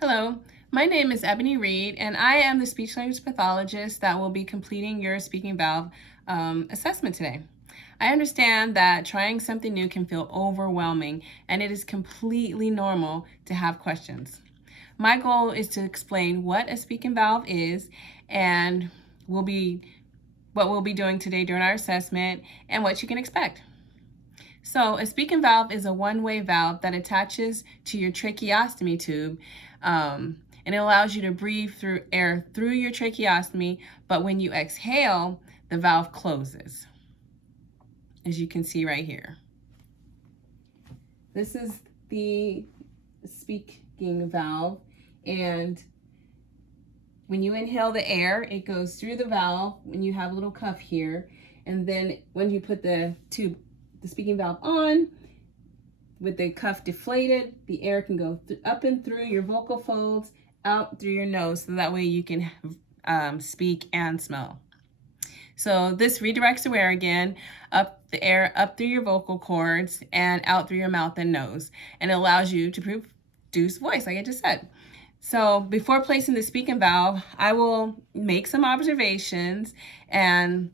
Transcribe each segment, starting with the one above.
Hello, my name is Ebony Reed, and I am the speech language pathologist that will be completing your speaking valve assessment today. I understand that trying something new can feel overwhelming, and it is completely normal to have questions. My goal is to explain what a speaking valve is and what we'll be doing today during our assessment and what you can expect. So a speaking valve is a one-way valve that attaches to your tracheostomy tube, and it allows you to breathe through air through your tracheostomy, but when you exhale, the valve closes, as you can see right here. This is the speaking valve, and when you inhale the air, it goes through the valve when you have a little cuff here, and then when you put the speaking valve on, with the cuff deflated, the air can go up and through your vocal folds, out through your nose, so that way you can speak and smell. So this redirects the air again, the air up through your vocal cords and out through your mouth and nose, and it allows you to produce voice, like I just said. So before placing the speaking valve, I will make some observations and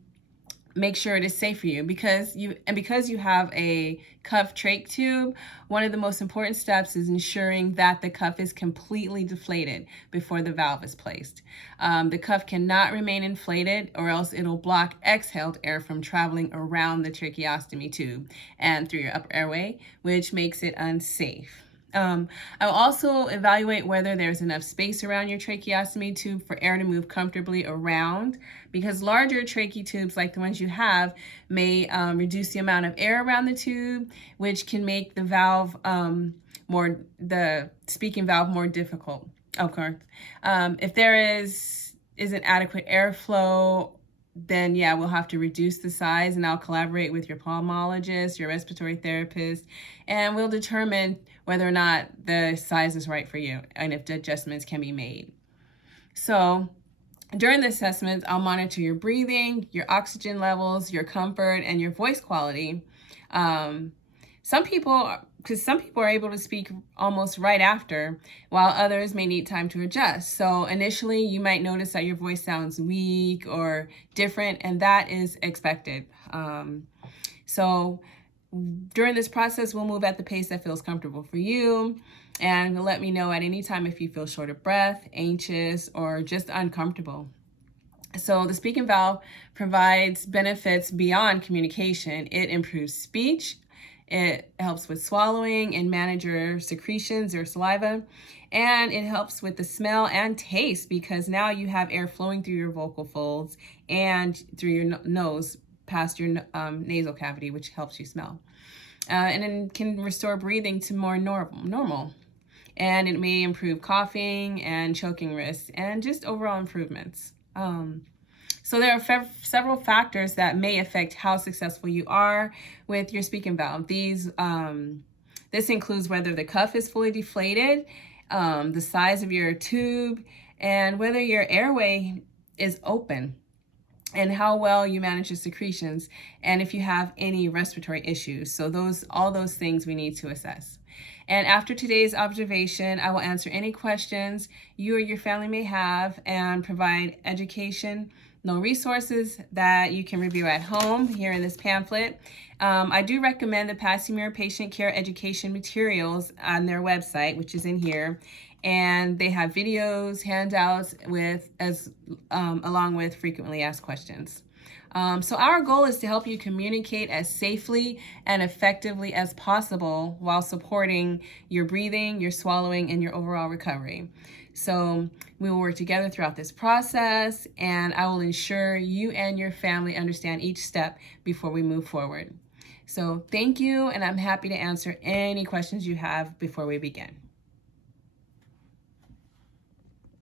make sure it is safe for you because you have a cuff trach tube. One of the most important steps is ensuring that the cuff is completely deflated before the valve is placed. The cuff cannot remain inflated, or else it'll block exhaled air from traveling around the tracheostomy tube and through your upper airway, which makes it unsafe. I'll also evaluate whether there's enough space around your tracheostomy tube for air to move comfortably around, because larger trachea tubes like the ones you have may reduce the amount of air around the tube, which can make the valve the speaking valve more difficult. Of course, if there isn't adequate airflow, then yeah, we'll have to reduce the size, and I'll collaborate with your pulmonologist, your respiratory therapist, and we'll determine whether or not the size is right for you and if the adjustments can be made. So during the assessment, I'll monitor your breathing, your oxygen levels, your comfort, and your voice quality. Some people are able to speak almost right after, while others may need time to adjust. So initially, you might notice that your voice sounds weak or different, and that is expected. So during this process, we'll move at the pace that feels comfortable for you, and let me know at any time if you feel short of breath, anxious, or just uncomfortable. So the speaking valve provides benefits beyond communication. It improves speech, it helps with swallowing and manage your secretions or saliva, and it helps with the smell and taste, because now you have air flowing through your vocal folds and through your nose past your nasal cavity, which helps you smell. And it can restore breathing to more normal. And it may improve coughing and choking risks and just overall improvements. So there are several factors that may affect how successful you are with your speaking valve. This includes whether the cuff is fully deflated, the size of your tube, and whether your airway is open, and how well you manage your secretions, and if you have any respiratory issues. So all those things we need to assess. And after today's observation, I will answer any questions you or your family may have and provide educational resources that you can review at home here in this pamphlet. I do recommend the Passy Muir Patient Care Education materials on their website, which is in here. And they have videos, handouts along with frequently asked questions. So our goal is to help you communicate as safely and effectively as possible while supporting your breathing, your swallowing, and your overall recovery. So we will work together throughout this process, and I will ensure you and your family understand each step before we move forward. So thank you, and I'm happy to answer any questions you have before we begin.